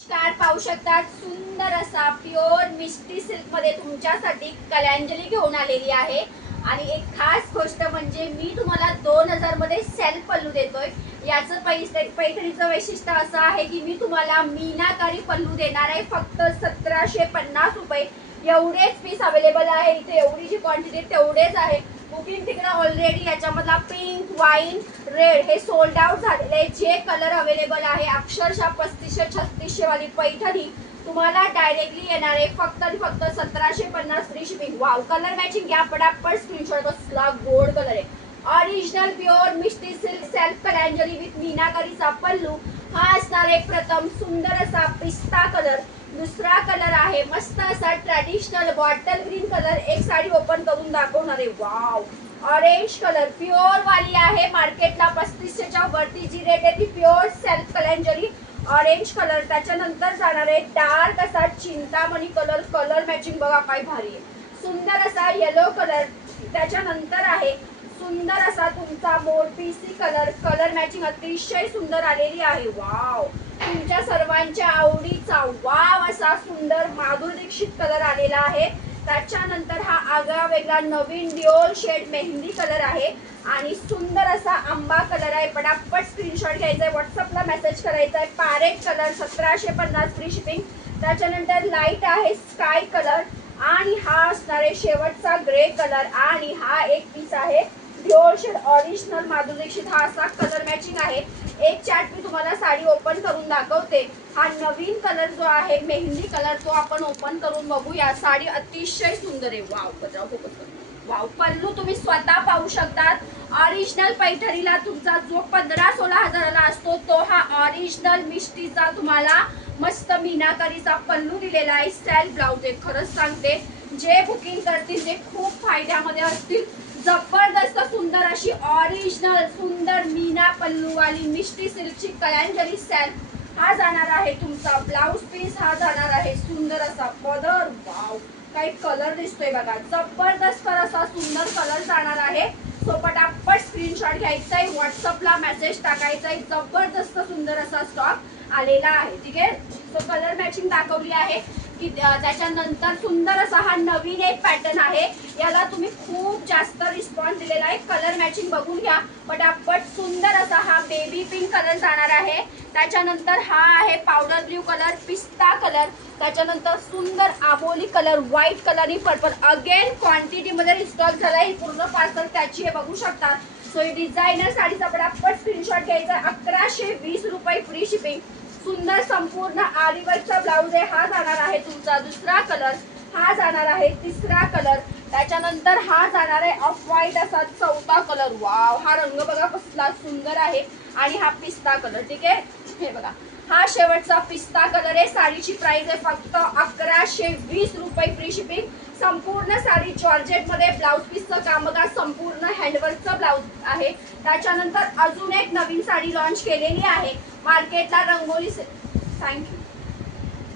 नमस्कार, पाहू शकतात सुंदर असा प्युअर मिष्टी सिल्क मध्ये तुमच्यासाठी कलांजली घेऊन आलेली आहे। आणि एक खास गोष्ट म्हणजे मी तुम्हाला 2000 मध्ये सेल्फ पल्लू देतोय। याचं पैठणीचं वैशिष्ट्य असं आहे की मी तुम्हाला मीनाकारी पल्लू देणार आहे फक्त 1750 रुपये। एवढेच पीस अवेलेबल आहे इथे, एवढी जी क्वांटिटी तेवढेच आहे। बुकिंग तिकडे ऑलरेडी याच्यामधला पिंक, वाईन, रेड हे सोल्ड आउट झालेले। जे कलर अवेलेबल आहे अक्षरशः 3500-3600 वाली पैठणी तुम्हाला डायरेक्टली येणार आहे फक्त आणि फक्त 1750 free shipping. Wow, colour matching घ्या पटापट स्क्रीनशॉट। कसला गोल्ड कलर आहे, ओरिजिनल प्युअर मिष्टी सिल्क सेल्फ कलांजली विथ मीनाकारीचा पल्लू। हा असणार एक प्रथम सुंदर असा पिस्ता कलर। दुसरा कलर आहे मस्त असा ट्रेडिशनल बॉटल ग्रीन कलर। एक साडी ओपन करून दाखवणार आहे। वाव, ऑरेंज कलर प्युअर वाली आहे, मार्केटला 3500च्या वरती जी रेट आहे ती pure self Kalanjali orange colour. त्याच्यानंतर जाणार आहे डार्क असा चिंतामणी कलर। कलर मॅचिंग बघा काय भारी आहे, सुंदर असा येलो कलर। त्याच्यानंतर आहे सुंदर असा तुमचा मोरपीसी कलर। कलर मॅचिंग अतिशय सुंदर आलेली आहे। वाव, तुमच्या सर्वांच्या आवडीचा वाव असा सुंदर माधुरी दीक्षित कलर आलेला आहे। त्याच्यानंतर हा आगळा वेगळा नवीन ड्युअल शेड मेहंदी कलर आहे आणि सुंदर असा आंबा कलर आहे। पटापट स्क्रीनशॉट घ्यायचा आहे, व्हॉट्सअपला मेसेज करायचा आहे। Parrot colour 1750 free shipping. त्याच्यानंतर लाईट आहे स्काय कलर आणि हा असणार आहे शेवटचा ग्रे कलर। आणि हा एक पीस आहे dual shade original Madhuri Dixit. हा असा कलर मॅचिंग आहे। एक चार्ट मी तुम्हाला साडी ओपन करून दाखवते। हा नवीन कलर जो आहे मेहंदी कलर तो आपण ओपन करून बघूया। साडी अतिशय सुंदर आहे। वाव, पदराव फोकस कर। वाव, पल्लू तुम्ही स्वतः पाहू शकतात। ओरिजिनल पैठणीला तुमचा जो 15-16 हजाराला असतो तो हा ओरिजिनल मिष्टीचा तुम्हाला मस्त मीनाकारीचा पल्लू दिलेला आहे। स्टाईल ब्लाउज आहे। खरंच सांगते जे बुकिंग करतील ते खूप फायद्यामध्ये असतील। जबरदस्त सुंदर अशी ओरिजिनल सुंदर मीना पल्लू वाली मिष्टी सिल्कची कलांजली सेल्फ। हा जाणार आहे तुमचा ब्लाउज पीस। हा जाणार आहे सुंदर असा पदर। वाव, काही कलर दिसतोय बघा, जबरदस्त असा सुंदर कलर जाणार आहे। सो पटापट स्क्रीनशॉट घ्यायचा आहे, व्हॉट्सअपला मेसेज टाकायचा आहे। जबरदस्त सुंदर असा स्टॉक आलेला आहे। ठीक आहे, सो कलर मॅचिंग दाखवली आहे की त्याच्यानंतर सुंदर असा हा नवीन एक पॅटर्न आहे। याला तुम्ही खूप जास्त रिस्पॉन्स दिलेला आहे। कलर मॅचिंग बघून घ्या पटापट। सुंदर असा हा बेबी पिंक कलर जाणार आहे। त्याच्यानंतर हा आहे पावडर ब्ल्यू कलर, पिस्ता कलर। त्याच्यानंतर सुंदर आबोली कलर, व्हाईट कलर आणि पर्पल। अगेन क्वांटिटी मध्ये रिस्टॉक झाला आहे। पूर्ण पार्सल त्याची हे बघू शकता। सो ही डिझायनर साडीचा पटापट स्क्रीनशॉट घ्यायचा। 1120 रुपये फ्री शिपिंग। सुंदर संपूर्ण आरीवर्कचा ब्लाउज आहे। हा जाणार आहे तुमचा दुसरा कलर। हा जाणार आहे तिसरा कलर। त्याच्यानंतर हा जाणार आहे ऑफ व्हाईट असा चौथा कलर। वाव, हा रंग बघा कसला सुंदर आहे। आणि हा पिस्ता कलर। ठीक आहे, हे बघा हा शेवटचा पिस्ता कलर आहे। साडीची प्राइस आहे फक्त 1120 रुपये फ्री शिपिंग। संपूर्ण साडी जॉर्जेट मध्ये ब्लाउज पीसचं काम बघा, संपूर्ण हँडवर्कचं ब्लाउज आहे। त्याच्यानंतर अजून एक नवीन साडी लॉन्च केलेली आहे मार्केटला, रंगोली। थँक्यू।